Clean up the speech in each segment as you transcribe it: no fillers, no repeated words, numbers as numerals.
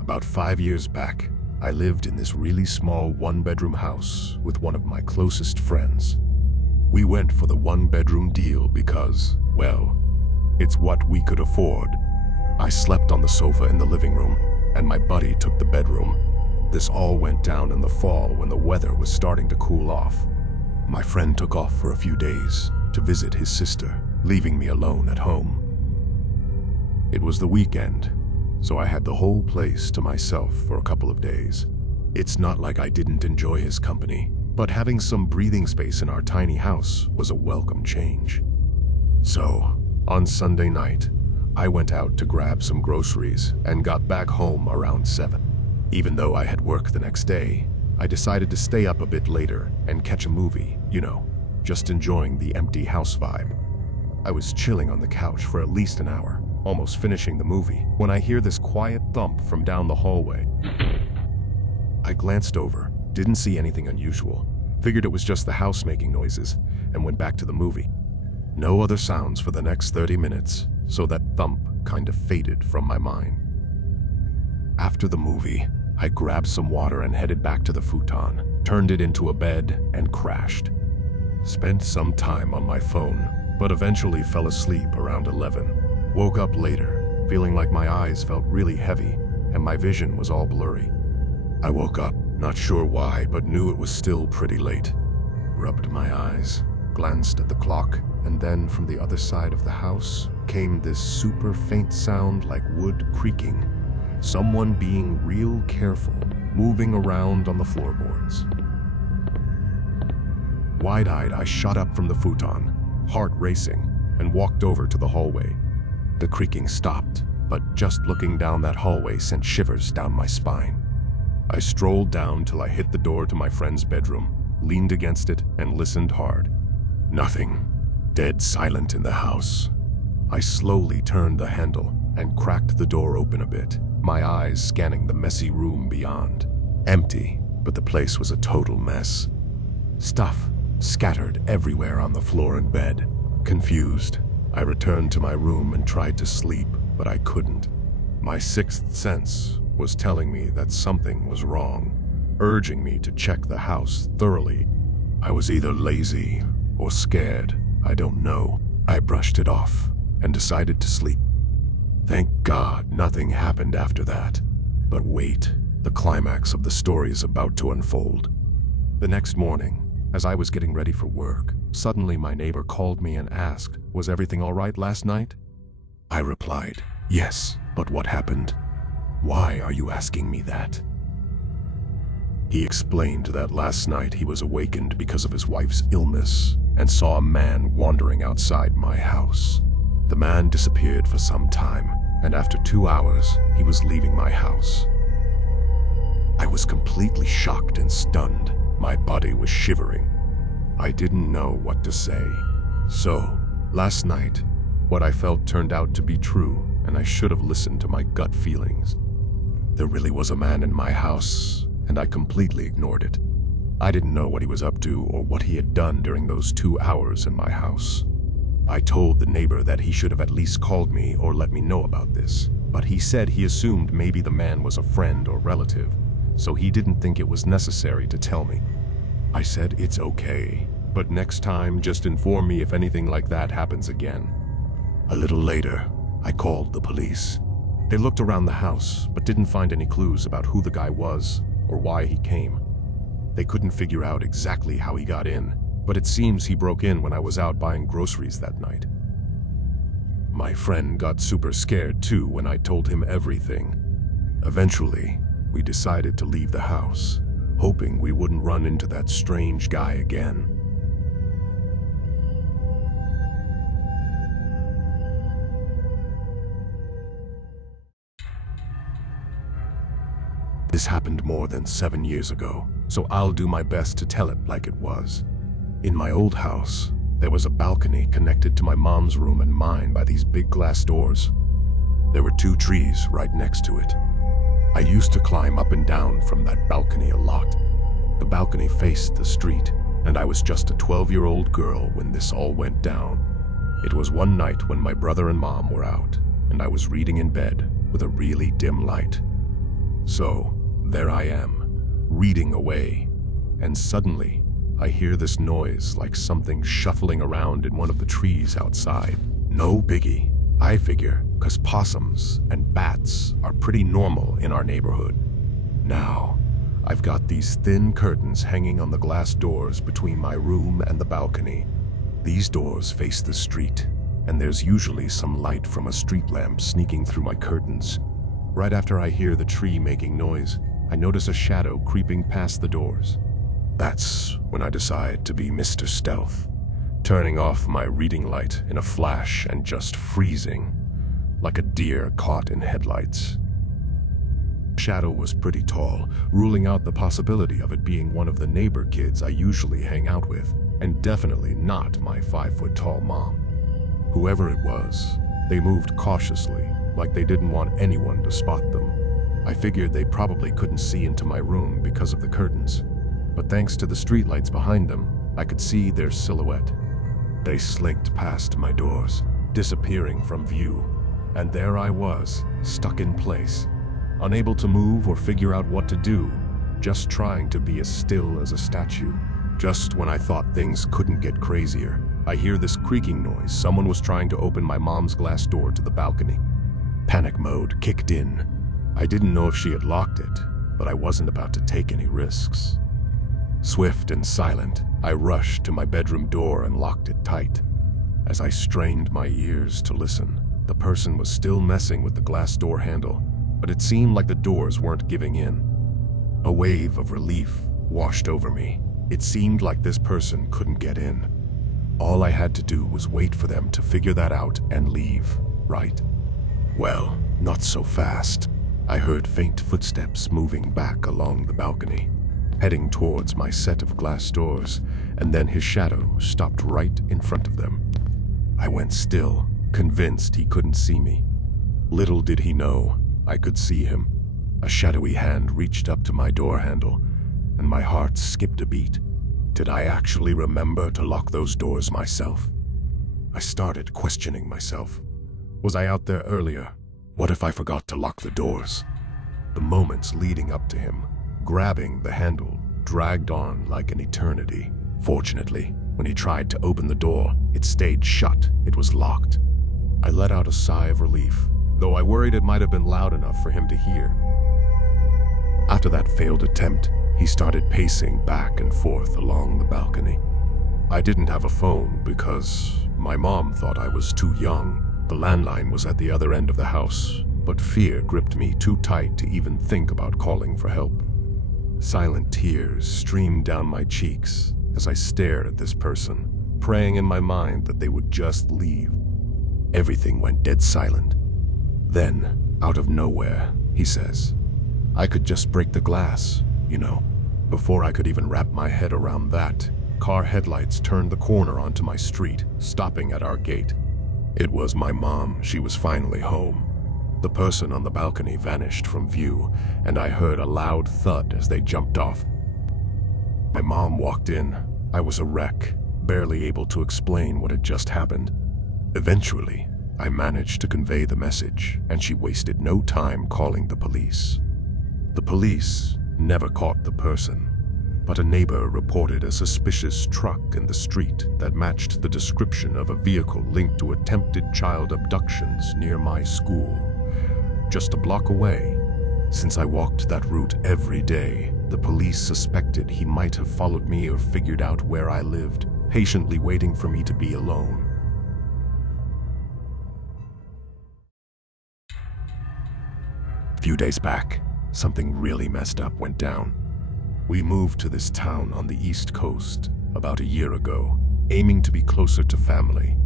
About 5 years back, I lived in this really small one-bedroom house with one of my closest friends. We went for the one-bedroom deal because, well, it's what we could afford. I slept on the sofa in the living room, and my buddy took the bedroom. This all went down in the fall when the weather was starting to cool off. My friend took off for a few days to visit his sister, leaving me alone at home. It was the weekend, so I had the whole place to myself for a couple of days. It's not like I didn't enjoy his company, but having some breathing space in our tiny house was a welcome change. So, on Sunday night, I went out to grab some groceries and got back home around 7. Even though I had work the next day, I decided to stay up a bit later and catch a movie, just enjoying the empty house vibe. I was chilling on the couch for at least an hour, almost finishing the movie, when I hear this quiet thump from down the hallway. I glanced over, didn't see anything unusual, figured it was just the house making noises, and went back to the movie. No other sounds for the next 30 minutes, so that thump kind of faded from my mind. After the movie, I grabbed some water and headed back to the futon, turned it into a bed, and crashed. Spent some time on my phone, but eventually fell asleep around 11. Woke up later, feeling like my eyes felt really heavy, and my vision was all blurry. I woke up, not sure why, but knew it was still pretty late. Rubbed my eyes, glanced at the clock, and then from the other side of the house came this super faint sound like wood creaking. Someone being real careful, moving around on the floorboards. Wide-eyed, I shot up from the futon, heart racing, and walked over to the hallway. The creaking stopped, but just looking down that hallway sent shivers down my spine. I strolled down till I hit the door to my friend's bedroom, leaned against it, and listened hard. Nothing. Dead silent in the house. I slowly turned the handle and cracked the door open a bit, my eyes scanning the messy room beyond. Empty, but the place was a total mess. Stuff scattered everywhere on the floor and bed. Confused, I returned to my room and tried to sleep, but I couldn't. My sixth sense was telling me that something was wrong, urging me to check the house thoroughly. I was either lazy or scared, I don't know. I brushed it off and decided to sleep. Thank God nothing happened after that. But wait, the climax of the story is about to unfold. The next morning, as I was getting ready for work, suddenly my neighbor called me and asked, "Was everything all right last night?" I replied, "Yes, but what happened?" "Why are you asking me that?" He explained that last night he was awakened because of his wife's illness and saw a man wandering outside my house. The man disappeared for some time, and after 2 hours, he was leaving my house. I was completely shocked and stunned. My body was shivering. I didn't know what to say. So, last night, what I felt turned out to be true, and I should have listened to my gut feelings. There really was a man in my house, and I completely ignored it. I didn't know what he was up to or what he had done during those 2 hours in my house. I told the neighbor that he should have at least called me or let me know about this, but he said he assumed maybe the man was a friend or relative, so he didn't think it was necessary to tell me. I said it's okay, but next time just inform me if anything like that happens again. A little later, I called the police. They looked around the house, but didn't find any clues about who the guy was or why he came. They couldn't figure out exactly how he got in, but it seems he broke in when I was out buying groceries that night. My friend got super scared too when I told him everything. Eventually, we decided to leave the house, hoping we wouldn't run into that strange guy again. This happened more than 7 years ago, so I'll do my best to tell it like it was. In my old house, there was a balcony connected to my mom's room and mine by these big glass doors. There were 2 trees right next to it. I used to climb up and down from that balcony a lot. The balcony faced the street, and I was just a 12-year-old girl when this all went down. It was one night when my brother and mom were out, and I was reading in bed with a really dim light. So, there I am, reading away, and suddenly, I hear this noise like something shuffling around in one of the trees outside. No biggie, I figure, 'cause possums and bats are pretty normal in our neighborhood. Now, I've got these thin curtains hanging on the glass doors between my room and the balcony. These doors face the street, and there's usually some light from a street lamp sneaking through my curtains. Right after I hear the tree making noise, I notice a shadow creeping past the doors. That's when I decide to be Mr. Stealth, turning off my reading light in a flash and just freezing, like a deer caught in headlights. The shadow was pretty tall, ruling out the possibility of it being one of the neighbor kids I usually hang out with, and definitely not my 5-foot-tall mom. Whoever it was, they moved cautiously, like they didn't want anyone to spot them. I figured they probably couldn't see into my room because of the curtains, but thanks to the streetlights behind them, I could see their silhouette. They slinked past my doors, disappearing from view, and there I was, stuck in place, unable to move or figure out what to do, just trying to be as still as a statue. Just when I thought things couldn't get crazier, I hear this creaking noise. Someone was trying to open my mom's glass door to the balcony. Panic mode kicked in. I didn't know if she had locked it, but I wasn't about to take any risks. Swift and silent, I rushed to my bedroom door and locked it tight. As I strained my ears to listen, the person was still messing with the glass door handle, but it seemed like the doors weren't giving in. A wave of relief washed over me. It seemed like this person couldn't get in. All I had to do was wait for them to figure that out and leave, right? Well, not so fast. I heard faint footsteps moving back along the balcony, heading towards my set of glass doors, and then his shadow stopped right in front of them. I went still, convinced he couldn't see me. Little did he know, I could see him. A shadowy hand reached up to my door handle, and my heart skipped a beat. Did I actually remember to lock those doors myself? I started questioning myself. Was I out there earlier? What if I forgot to lock the doors? The moments leading up to him, grabbing the handle, dragged on like an eternity. Fortunately, when he tried to open the door, it stayed shut. It was locked. I let out a sigh of relief, though I worried it might have been loud enough for him to hear. After that failed attempt, he started pacing back and forth along the balcony. I didn't have a phone because my mom thought I was too young. The landline was at the other end of the house, but fear gripped me too tight to even think about calling for help. Silent tears streamed down my cheeks as I stared at this person, praying in my mind that they would just leave. Everything went dead silent. Then, out of nowhere, he says, "I could just break the glass, you know." Before I could even wrap my head around that, car headlights turned the corner onto my street, stopping at our gate. It was my mom. She was finally home. The person on the balcony vanished from view, and I heard a loud thud as they jumped off. My mom walked in. I was a wreck, barely able to explain what had just happened. Eventually, I managed to convey the message, and she wasted no time calling the police. The police never caught the person, but a neighbor reported a suspicious truck in the street that matched the description of a vehicle linked to attempted child abductions near my school, just a block away. Since I walked that route every day, the police suspected he might have followed me or figured out where I lived, patiently waiting for me to be alone. A few days back, something really messed up went down. We moved to this town on the East Coast about a year ago, aiming to be closer to family.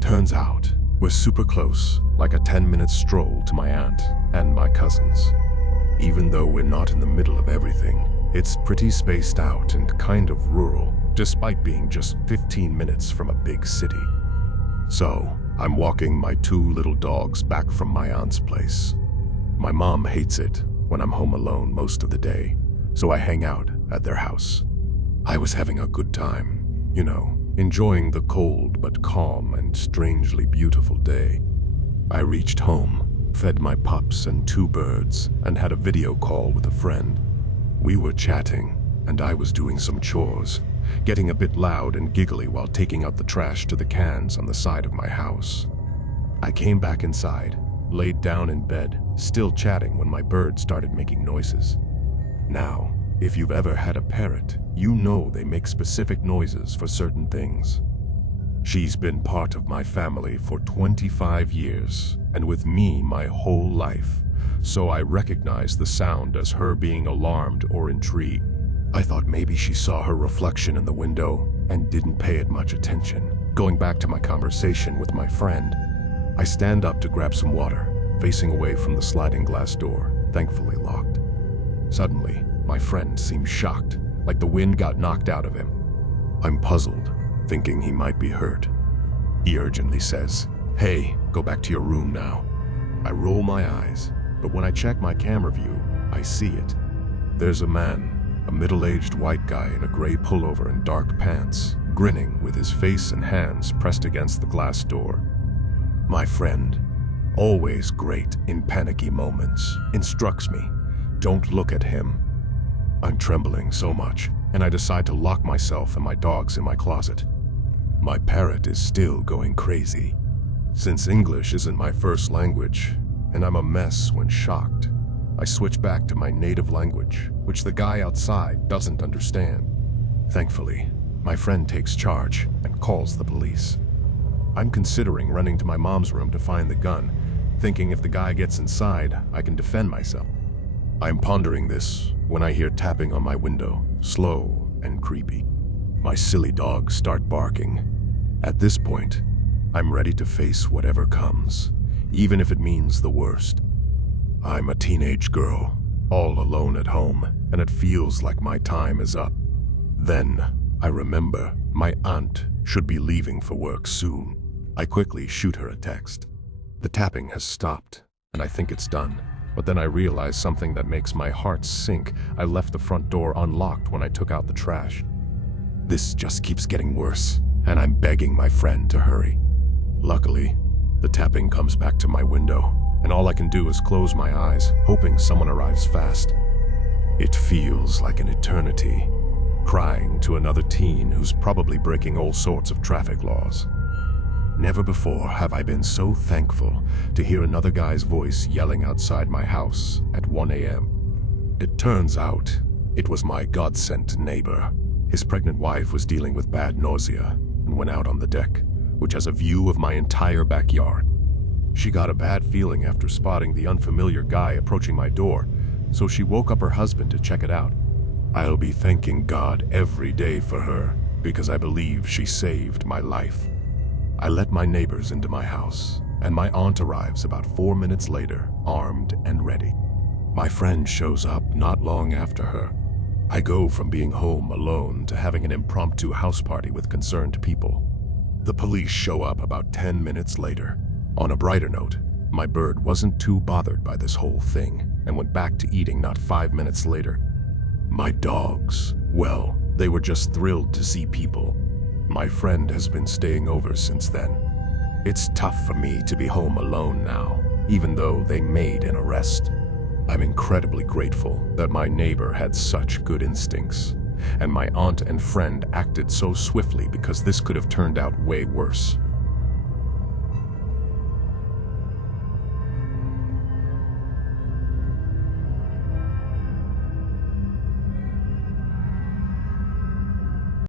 Turns out, we're super close, like a 10-minute stroll to my aunt and my cousins. Even though we're not in the middle of everything, it's pretty spaced out and kind of rural, despite being just 15 minutes from a big city. So, I'm walking my 2 little dogs back from my aunt's place. My mom hates it when I'm home alone most of the day, so I hang out at their house. I was having a good time, you know, enjoying the cold but calm and strangely beautiful day. I reached home, fed my pups and 2 birds, and had a video call with a friend. We were chatting, and I was doing some chores, getting a bit loud and giggly while taking out the trash to the cans on the side of my house. I came back inside, laid down in bed, still chatting when my bird started making noises. Now, if you've ever had a parrot, you know they make specific noises for certain things. She's been part of my family for 25 years, and with me my whole life, so I recognized the sound as her being alarmed or intrigued. I thought maybe she saw her reflection in the window and didn't pay it much attention. Going back to my conversation with my friend, I stand up to grab some water, facing away from the sliding glass door, thankfully locked. Suddenly, my friend seems shocked, like the wind got knocked out of him. I'm puzzled, thinking he might be hurt. He urgently says, "Hey, go back to your room now." I roll my eyes, but when I check my camera view, I see it. There's a man, a middle-aged white guy in a gray pullover and dark pants, grinning with his face and hands pressed against the glass door. My friend, always great in panicky moments, instructs me, "Don't look at him." I'm trembling so much, and I decide to lock myself and my dogs in my closet. My parrot is still going crazy. Since English isn't my first language, and I'm a mess when shocked, I switch back to my native language, which the guy outside doesn't understand. Thankfully, my friend takes charge and calls the police. I'm considering running to my mom's room to find the gun, thinking if the guy gets inside, I can defend myself. I'm pondering this when I hear tapping on my window, slow and creepy. My silly dogs start barking. At this point, I'm ready to face whatever comes, even if it means the worst. I'm a teenage girl, all alone at home, and it feels like my time is up. Then, I remember my aunt should be leaving for work soon. I quickly shoot her a text. The tapping has stopped, and I think it's done. But then I realize something that makes my heart sink. I left the front door unlocked when I took out the trash. This just keeps getting worse, and I'm begging my friend to hurry. Luckily, the tapping comes back to my window, and all I can do is close my eyes, hoping someone arrives fast. It feels like an eternity, crying to another teen who's probably breaking all sorts of traffic laws. Never before have I been so thankful to hear another guy's voice yelling outside my house at 1 a.m. It turns out it was my God-sent neighbor. His pregnant wife was dealing with bad nausea and went out on the deck, which has a view of my entire backyard. She got a bad feeling after spotting the unfamiliar guy approaching my door, so she woke up her husband to check it out. I'll be thanking God every day for her, because I believe she saved my life. I let my neighbors into my house, and my aunt arrives about 4 minutes later, armed and ready. My friend shows up not long after her. I go from being home alone to having an impromptu house party with concerned people. The police show up about 10 minutes later. On a brighter note, my bird wasn't too bothered by this whole thing and went back to eating not 5 minutes later. My dogs, well, they were just thrilled to see people. My friend has been staying over since then. It's tough for me to be home alone now, even though they made an arrest. I'm incredibly grateful that my neighbor had such good instincts, and my aunt and friend acted so swiftly because this could have turned out way worse.